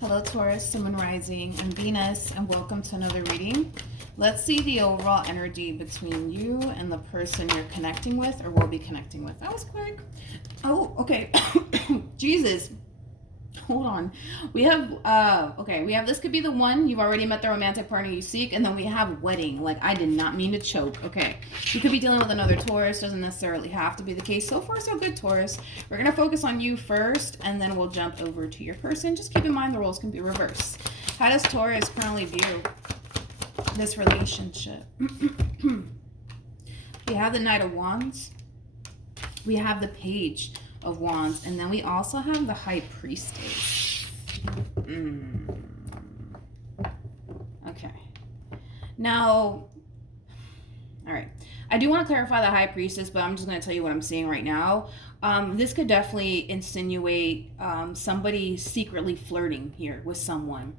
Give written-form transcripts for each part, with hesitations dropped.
Hello Taurus, Sun, Moon, Rising, and Venus, and welcome to another reading. Let's see the overall energy between you and the person you're connecting with or will be connecting with. That was quick. Oh, okay. Jesus. Hold on. We have, we have this could be the one. You've already met the romantic partner you seek, and then we have wedding. Like, I did not mean to choke. Okay. You could be dealing with another Taurus. Doesn't necessarily have to be the case. So far, so good, Taurus. We're going to focus on you first, and then we'll jump over to your person. Just keep in mind the roles can be reversed. How does Taurus currently view this relationship? We have the Knight of Wands. We have the Page of Wands, and then we also have the High Priestess. Okay. Now, all right. I do want to clarify the High Priestess, but I'm just going to tell you what I'm seeing right now. This could definitely insinuate somebody secretly flirting here with someone.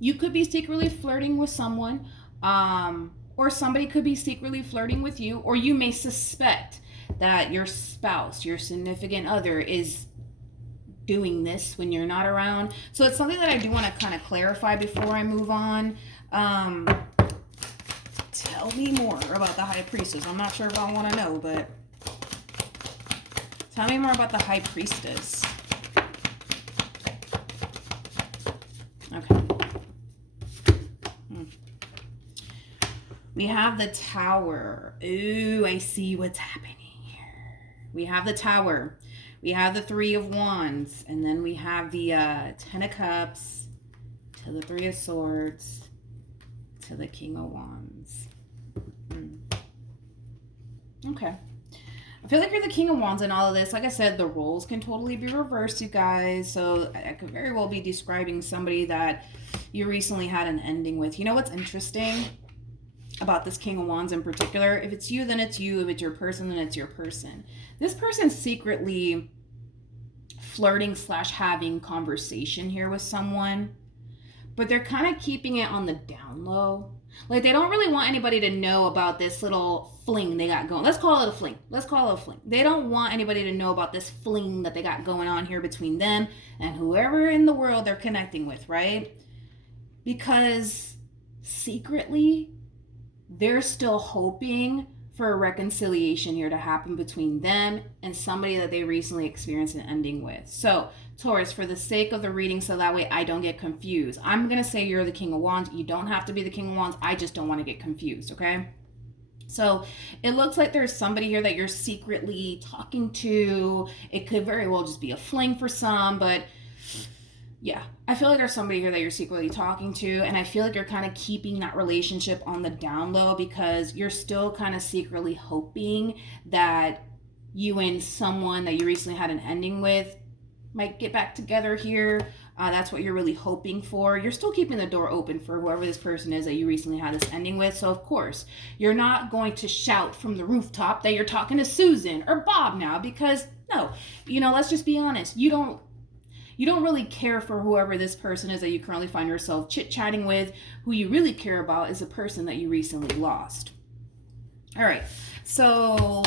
You could be secretly flirting with someone, or somebody could be secretly flirting with you, or you may suspect that your spouse, your significant other, is doing this when you're not around. So it's something that I do want to kind of clarify before I move on. Tell me more about the High Priestess. I'm not sure if I want to know, but tell me more about the High Priestess. Okay. We have the Tower. Ooh, I see what's happening. We have the Tower, we have the Three of Wands, and then we have the Ten of Cups, to the Three of Swords, to the King of Wands. Okay. I feel like you're the King of Wands in all of this. Like I said, the roles can totally be reversed, you guys. So I could very well be describing somebody that you recently had an ending with. You know what's interesting about this King of Wands in particular? If it's you, then it's you. If it's your person, then it's your person. This person's secretly flirting / having conversation here with someone, but they're kind of keeping it on the down low. Like, they don't really want anybody to know about this little fling they got going. Let's call it a fling. Let's call it a fling. They don't want anybody to know about this fling that they got going on here between them and whoever in the world they're connecting with, right? Because secretly, they're still hoping for a reconciliation here to happen between them and somebody that they recently experienced an ending with. So, Taurus, for the sake of the reading, so that way I don't get confused, I'm going to say you're the King of Wands. You don't have to be the King of Wands. I just don't want to get confused, okay? So, it looks like there's somebody here that you're secretly talking to. It could very well just be a fling for some, but yeah, I feel like there's somebody here that you're secretly talking to, and I feel like you're kind of keeping that relationship on the down low because you're still kind of secretly hoping that you and someone that you recently had an ending with might get back together here. That's what you're really hoping for. You're still keeping the door open for whoever this person is that you recently had this ending with. So, of course, you're not going to shout from the rooftop that you're talking to Susan or Bob now because, no, let's just be honest. You don't really care for whoever this person is that you currently find yourself chit-chatting with. Who you really care about is the person that you recently lost. All right, so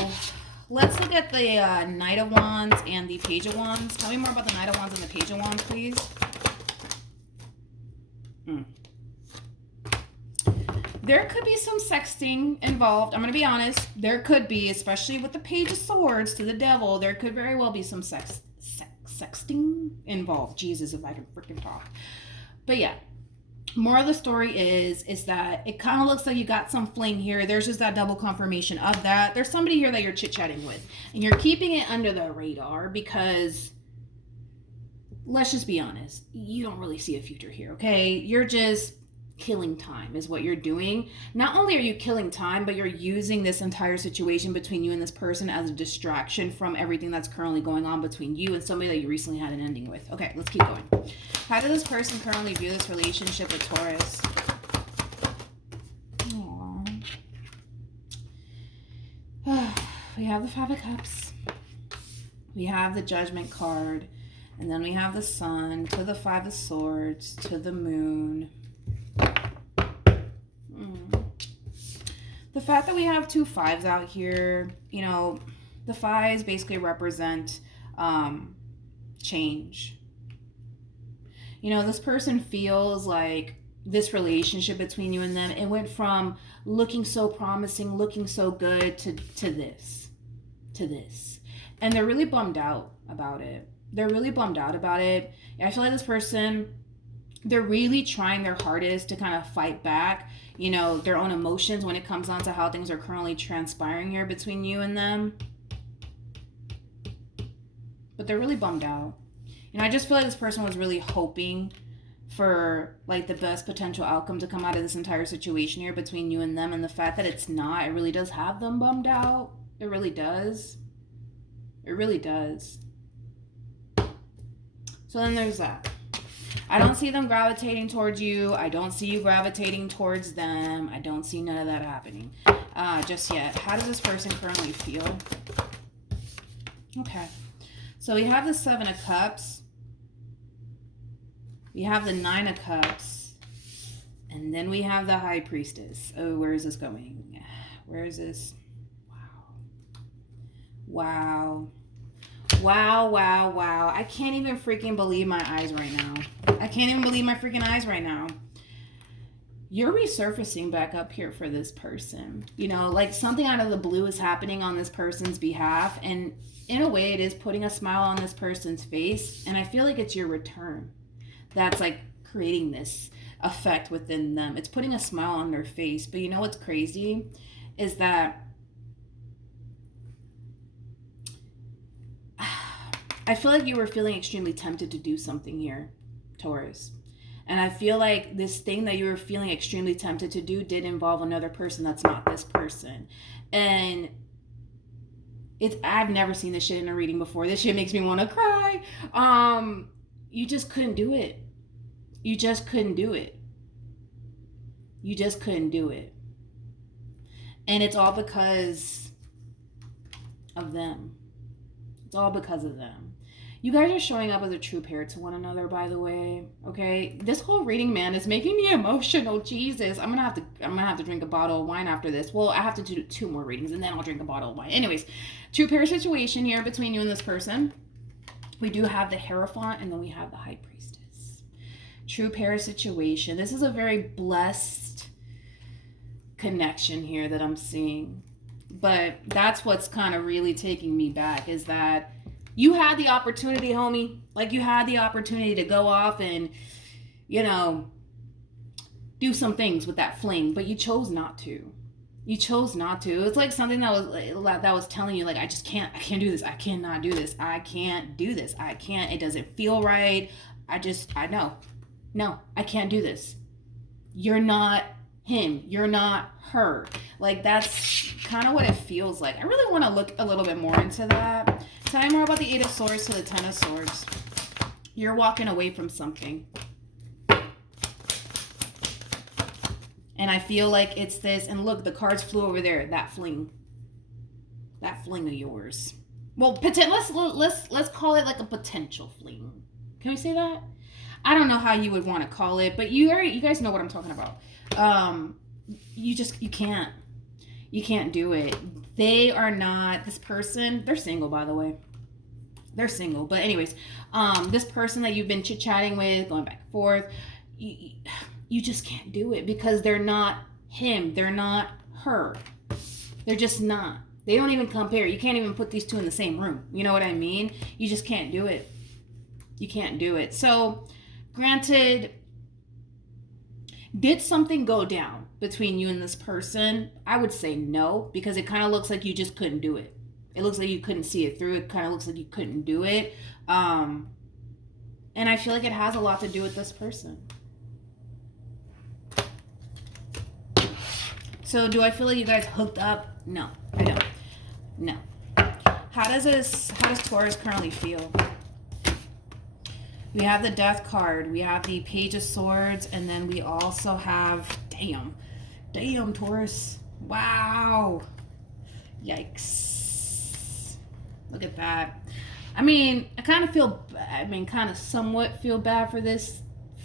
let's look at the Knight of Wands and the Page of Wands. Tell me more about the Knight of Wands and the Page of Wands, please. There could be some sexting involved. I'm going to be honest. There could be, especially with the Page of Swords to the Devil, there could very well be some sexting involved. Jesus, if I can freaking talk. But yeah, more of the story is that it kind of looks like you got some fling here. There's just that double confirmation of that. There's somebody here that you're chit-chatting with, and you're keeping it under the radar because, let's just be honest, you don't really see a future here, okay? You're just killing time is what you're doing. Not only are you killing time, but you're using this entire situation between you and this person as a distraction from everything that's currently going on between you and somebody that you recently had an ending with. Okay, let's keep going. How does this person currently view this relationship with Taurus? We have the Five of Cups. We have the Judgment card. And then we have the Sun to the Five of Swords to the Moon. The fact that we have two fives out here, the fives basically represent change. You know, this person feels like this relationship between you and them, it went from looking so promising, looking so good to this. And they're really bummed out about it. I feel like this person, they're really trying their hardest to kind of fight back, you know, their own emotions when it comes on to how things are currently transpiring here between you and them. But they're really bummed out. You know, I just feel like this person was really hoping for like the best potential outcome to come out of this entire situation here between you and them, and the fact that it's not, it really does have them bummed out. It really does. So then there's that. I don't see them gravitating towards you. I don't see you gravitating towards them. I don't see none of that happening just yet. How does this person currently feel? Okay. So we have the 7 of Cups. We have the 9 of Cups. And then we have the High Priestess. Oh, where is this going? Where is this? Wow. I can't even freaking believe my eyes right now. I can't even believe my freaking eyes right now. You're resurfacing back up here for this person. You know, like something out of the blue is happening on this person's behalf. And in a way, it is putting a smile on this person's face. And I feel like it's your return that's like creating this effect within them. It's putting a smile on their face. But you know what's crazy is that I feel like you were feeling extremely tempted to do something here, Taurus. And I feel like this thing that you were feeling extremely tempted to do did involve another person that's not this person. And I've never seen this shit in a reading before. This shit makes me want to cry. You just couldn't do it. You just couldn't do it. And it's all because of them. You guys are showing up as a true pair to one another, by the way. Okay, this whole reading, man, is making me emotional. Jesus, I'm gonna have to drink a bottle of wine after this. Well, I have to do 2 more readings and then I'll drink a bottle of wine. Anyways, true pair situation here between you and this person. We do have the Hierophant and then we have the High Priestess. True pair situation. This is a very blessed connection here that I'm seeing. But that's what's kind of really taking me back, is that you had the opportunity, homie. Like, you had the opportunity to go off and, you know, do some things with that fling, but you chose not to. It's like something that was telling you, like, I can't do this. I cannot do this. I can't do this. It doesn't feel right. I know. No, I can't do this. You're not him. You're not her. Like, that's kind of what it feels like. I really want to look a little bit more into that. Tell me more about the 8 of Swords to the 10 of Swords. You're walking away from something. And I feel like it's this. And look, the cards flew over there. That fling of yours. Well, let's call it like a potential fling. Can we say that? I don't know how you would want to call it, but you guys know what I'm talking about. You can't do it. They are not, this person, they're single, by the way. They're single. But anyways, this person that you've been chit-chatting with, going back and forth, you just can't do it because they're not him. They're not her. They're just not. They don't even compare. You can't even put these two in the same room. You know what I mean? You just can't do it. You can't do it. So, granted, did something go down between you and this person? I would say no, because it kind of looks like you just couldn't do it. It looks like you couldn't see it through. It kind of looks like you couldn't do it. And I feel like it has a lot to do with this person. So do I feel like you guys hooked up? No, I don't. No. How does Taurus currently feel? We have the Death card. We have the Page of Swords. And then we also have... Damn, Taurus. Wow. Yikes. Look at that. I mean, kind of somewhat feel bad for this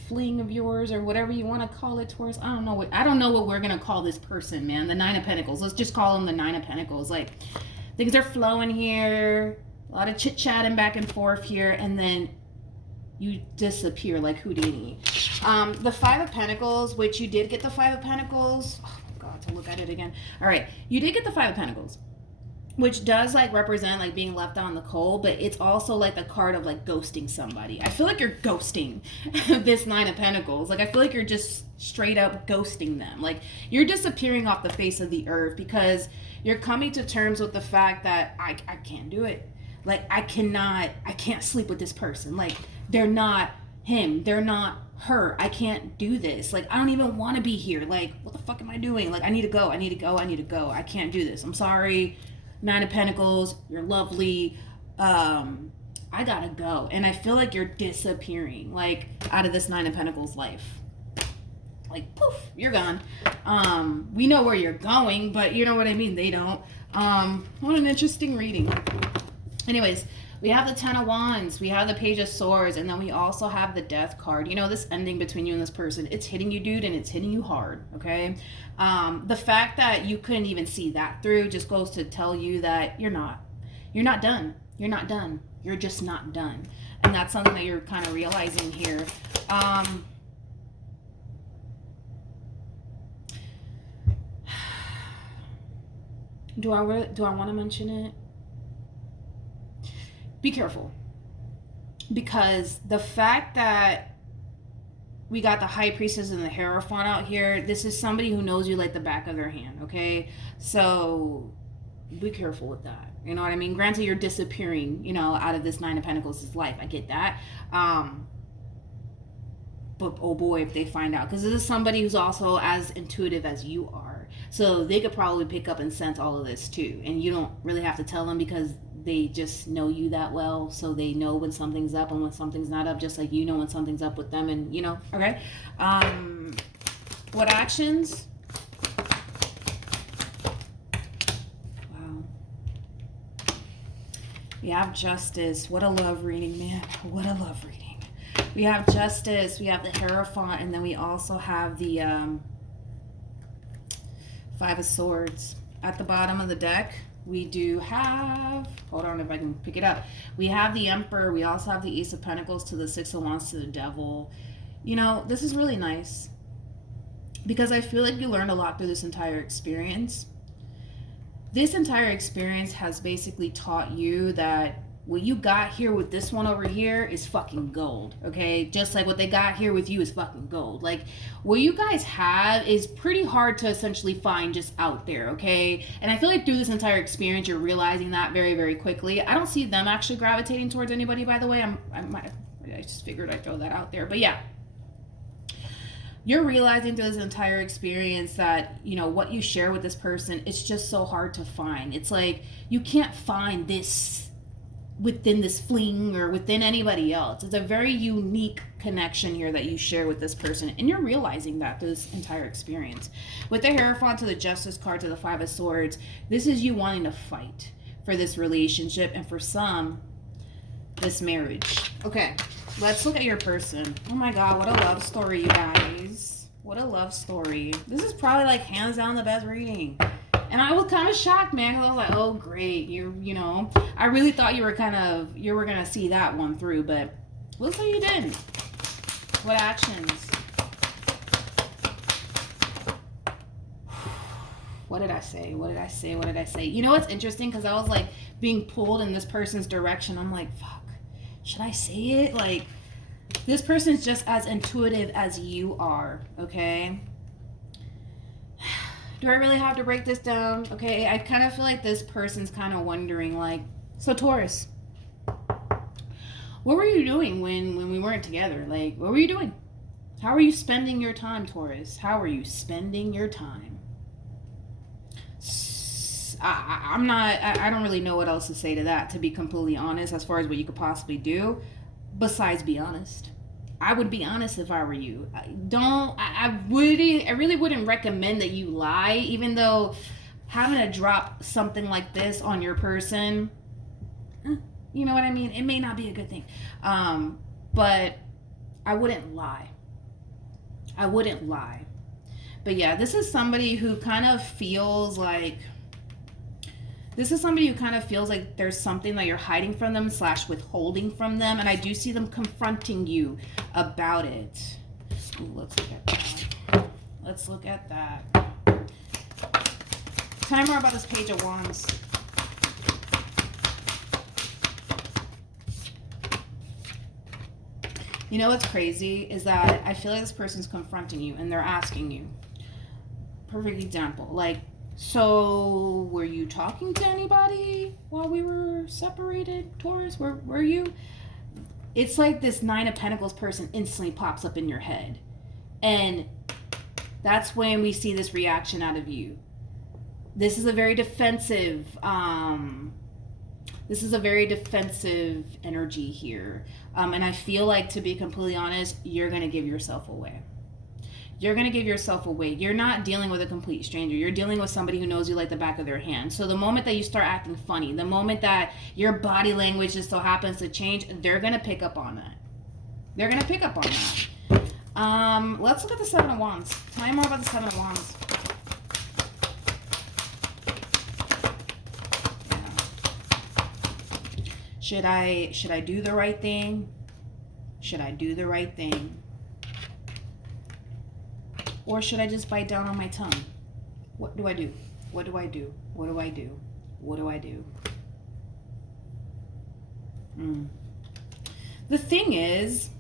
fling of yours or whatever you want to call it, Taurus. I don't know what we're going to call this person, man. The Nine of Pentacles. Let's just call him the Nine of Pentacles. Like, things are flowing here. A lot of chit-chatting back and forth here. And then You disappear like Houdini. The Five of Pentacles, which you did get the Five of Pentacles. Oh my God, to look at it again. All right, you did get the Five of Pentacles, which does like represent like being left out in the cold, but it's also like the card of like ghosting somebody. I feel like you're ghosting this Nine of Pentacles. Like I feel like you're just straight up ghosting them. Like you're disappearing off the face of the earth because you're coming to terms with the fact that I can't do it. Like I can't sleep with this person. Like they're not him, they're not her. I can't do this. Like I don't even want to be here. Like what the fuck am I doing? Like I need to go. I can't do this. I'm sorry. Nine of Pentacles, you're lovely. I gotta go. And I feel like you're disappearing, like, out of this Nine of Pentacles life. Like, poof, you're gone. We know where you're going, but you know what I mean? They don't. What an interesting reading. Anyways, we have the Ten of Wands, we have the Page of Swords, and then we also have the Death card. You know, this ending between you and this person, it's hitting you, dude, and it's hitting you hard, okay? The fact that you couldn't even see that through just goes to tell you that you're not done. You're not done. You're just not done. And that's something that you're kind of realizing here. Do I want to mention it? Be careful, because the fact that we got the High Priestess and the Hierophant out here, this is somebody who knows you like the back of their hand, okay? So be careful with that. You know what I mean? Granted, you're disappearing, you know, out of this Nine of Pentacles' life. I get that. But oh boy, if they find out, because this is somebody who's also as intuitive as you are. So they could probably pick up and sense all of this too. And you don't really have to tell them because they just know you that well. So they know when something's up and when something's not up, just like you know when something's up with them, and you know, okay? What actions? Wow. We have Justice. What a love reading, man. What a love reading. We have Justice, we have the Hierophant, and then we also have the Five of Swords. At the bottom of the deck, we do have, hold on if I can pick it up. We have the Emperor, we also have the Ace of Pentacles to the Six of Wands to the Devil. You know, this is really nice because I feel like you learned a lot through this entire experience. This entire experience has basically taught you that what you got here with this one over here is fucking gold, okay? Just like what they got here with you is fucking gold. Like, what you guys have is pretty hard to essentially find just out there, okay? And I feel like through this entire experience, you're realizing that very, very quickly. I don't see them actually gravitating towards anybody, by the way. I just figured I'd throw that out there. But yeah, you're realizing through this entire experience that, you know, what you share with this person, it's just so hard to find. It's like, you can't find this within this fling or within anybody else. It's a very unique connection here that you share with this person, and you're realizing that through this entire experience. With the Hierophant to the Justice card to the Five of Swords, this is you wanting to fight for this relationship, and for some, this marriage. Okay, let's look at your person. Oh my God, what a love story, you guys. What a love story. This is probably like hands down the best reading. And I was kind of shocked, man, because I was like, oh, great. You know, I really thought you were going to see that one through, but looks like you didn't. What actions? What did I say? What did I say? What did I say? You know what's interesting? Because I was like being pulled in this person's direction. I'm like, fuck, should I say it? Like, this person's just as intuitive as you are, okay? Do I really have to break this down? Okay, I kind of feel like this person's kind of wondering, like, so Taurus, what were you doing when we weren't together? Like, what were you doing? How are you spending your time, Taurus? How are you spending your time? I don't really know what else to say to that, to be completely honest, as far as what you could possibly do, besides be honest. I would be honest if I were you. I really wouldn't recommend that you lie, even though having to drop something like this on your person, you know what I mean? It may not be a good thing. But I wouldn't lie. I wouldn't lie. But yeah, this is somebody who kind of feels like This is somebody who kind of feels like there's something that you're hiding from them / withholding from them. And I do see them confronting you about it. Ooh, let's look at that. Let's look at that. Tell me more about this Page of Wands. You know what's crazy is that I feel like this person's confronting you and they're asking you. Perfect example. Like, so were you talking to anybody while we were separated, Taurus? Were you? It's like this Nine of Pentacles person instantly pops up in your head. And that's when we see this reaction out of you. This is a very defensive, energy here. And I feel like, to be completely honest, you're going to give yourself away. You're going to give yourself away. You're not dealing with a complete stranger. You're dealing with somebody who knows you like the back of their hand. So the moment that you start acting funny, the moment that your body language just so happens to change, they're going to pick up on that. They're going to pick up on that. Let's look at the Seven of Wands. Tell me more about the Seven of Wands. Yeah. Should I do the right thing? Should I do the right thing? Or should I just bite down on my tongue? What do I do? What do I do? What do I do? What do I do? The thing is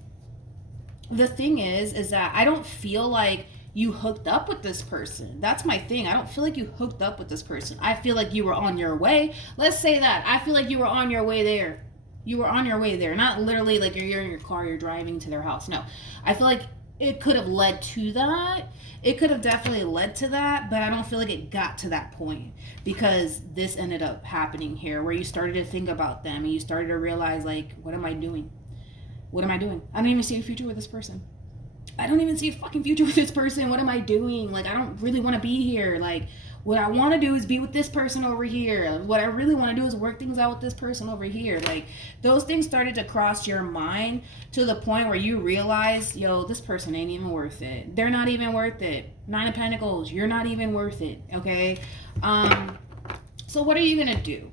that I don't feel like you hooked up with this person. That's my thing. I don't feel like you hooked up with this person. I feel like you were on your way. Let's say that. I feel like you were on your way there. You were on your way there. Not literally like you're in your car, you're driving to their house. No. I feel like it could have led to that. It could have definitely led to that, but I don't feel like it got to that point, because this ended up happening here where you started to think about them and you started to realize, like, what am I doing? What am I doing? I don't even see a future with this person. I don't even see a fucking future with this person. What am I doing? Like, I don't really want to be here. Like, what I want to do is be with this person over here. What I really want to do is work things out with this person over here. Like, those things started to cross your mind to the point where you realize, yo, this person ain't even worth it. They're not even worth it. Nine of Pentacles, you're not even worth it, okay? So what are you going to do?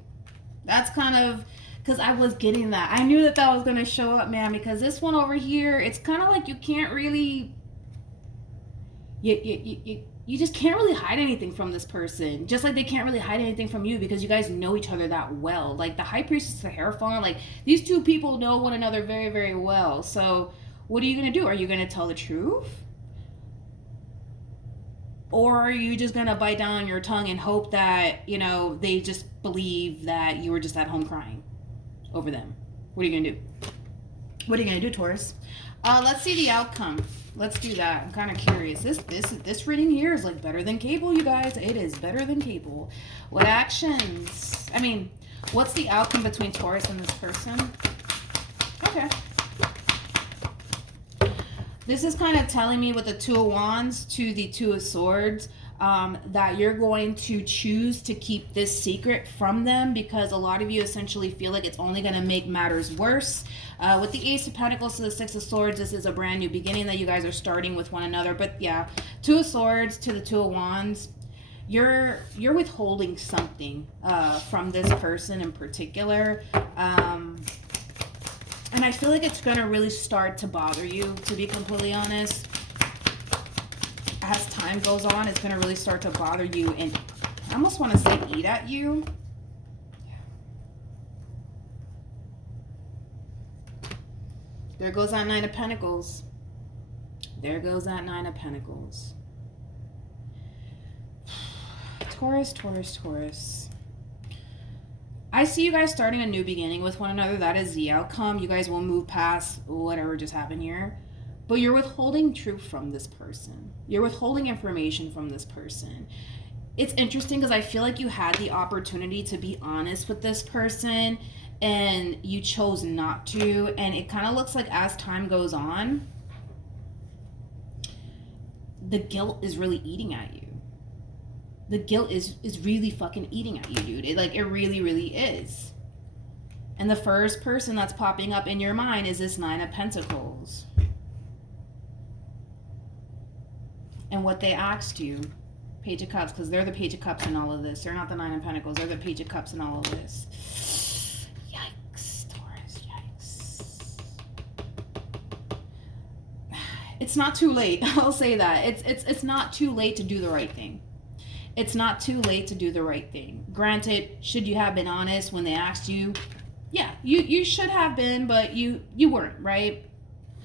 That's kind of, because I was getting that. I knew that was going to show up, man, because this one over here, it's kind of like you can't really, you just can't really hide anything from this person. Just like they can't really hide anything from you, because you guys know each other that well. Like the High Priestess, the Hierophant, like these two people know one another very, very well. So what are you going to do? Are you going to tell the truth? Or are you just going to bite down on your tongue and hope that, you know, they just believe that you were just at home crying over them? What are you going to do? What are you going to do, Taurus? Let's see the outcome. Let's do that. I'm kind of curious. This reading here is like better than cable, you guys. It is better than cable. What actions? I mean, what's the outcome between Taurus and this person? Okay. This is kind of telling me with the Two of Wands to the Two of Swords, that you're going to choose to keep this secret from them, because a lot of you essentially feel like it's only going to make matters worse. With the Ace of Pentacles to the Six of Swords, this is a brand new beginning that you guys are starting with one another. But yeah, Two of Swords to the Two of Wands, you're withholding something from this person in particular. And I feel like it's going to really start to bother you, to be completely honest. As time goes on, it's going to really start to bother you, and I almost want to say eat at you. There goes that Nine of Pentacles. There goes that Nine of Pentacles. Taurus, Taurus, Taurus. I see you guys starting a new beginning with one another. That is the outcome. You guys will move past whatever just happened here. But you're withholding truth from this person. You're withholding information from this person. It's interesting because I feel like you had the opportunity to be honest with this person and you chose not to. And it kind of looks like as time goes on, the guilt is really eating at you. The guilt is really fucking eating at you, dude. It really, really is. And the first person that's popping up in your mind is this Nine of Pentacles. And what they asked you. Page of Cups, because they're the Page of Cups in all of this. They're not the Nine of Pentacles. They're the Page of Cups in all of this. Yikes, Taurus, yikes. It's not too late. I'll say that. It's not too late to do the right thing. It's not too late to do the right thing. Granted, should you have been honest when they asked you? Yeah, you should have been, but you weren't, right?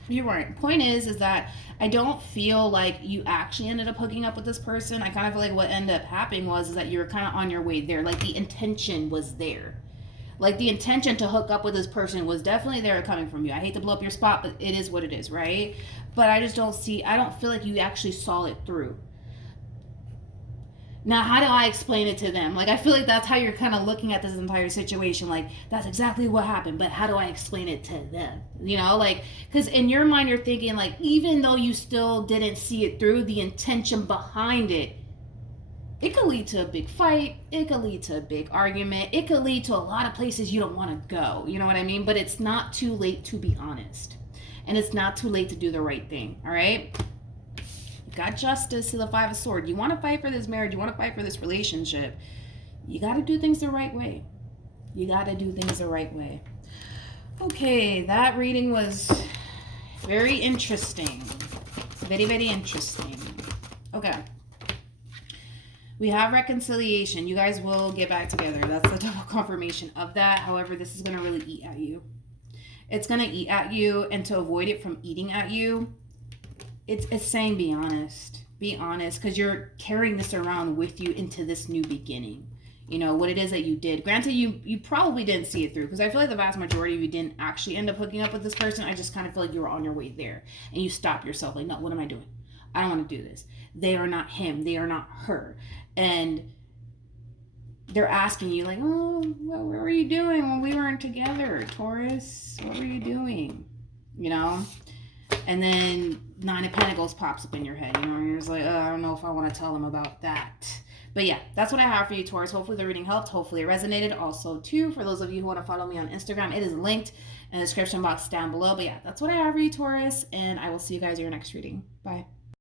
You weren't. Point is that I don't feel like you actually ended up hooking up with this person. I kind of feel like what ended up happening is that you were kind of on your way there. Like the intention was there. Like the intention to hook up with this person was definitely there coming from you. I hate to blow up your spot, but it is what it is, right? But I just don't feel like you actually saw it through. Now, how do I explain it to them? Like, I feel like that's how you're kind of looking at this entire situation. Like, that's exactly what happened, but how do I explain it to them? You know, like, because in your mind, you're thinking, like, even though you still didn't see it through, the intention behind it, it could lead to a big fight. It could lead to a big argument. It could lead to a lot of places you don't want to go. You know what I mean? But it's not too late to be honest. And it's not too late to do the right thing, all right? Got Justice to the Five of Swords. You want to fight for this marriage. You want to fight for this relationship. You got to do things the right way. You got to do things the right way. Okay, that reading was very interesting. Very, very interesting. Okay. We have reconciliation. You guys will get back together. That's the double confirmation of that. However, this is going to really eat at you. It's going to eat at you, and to avoid it from eating at you, it's saying be honest, because you're carrying this around with you into this new beginning. You know what it is that you did. Granted, you probably didn't see it through, because I feel like the vast majority of you didn't actually end up hooking up with this person. I just kind of feel like you were on your way there, and you stopped yourself like, no, what am I doing? I don't want to do this. They are not him, they are not her. And they're asking you like, oh, what were you doing when we weren't together, Taurus? What were you doing? You know? And then Nine of Pentacles pops up in your head, you know, and you're just like, I don't know if I want to tell them about that. But yeah, that's what I have for you, Taurus. Hopefully the reading helped. Hopefully it resonated. Also, too, for those of you who want to follow me on Instagram, it is linked in the description box down below. But yeah, that's what I have for you, Taurus. And I will see you guys in your next reading. Bye.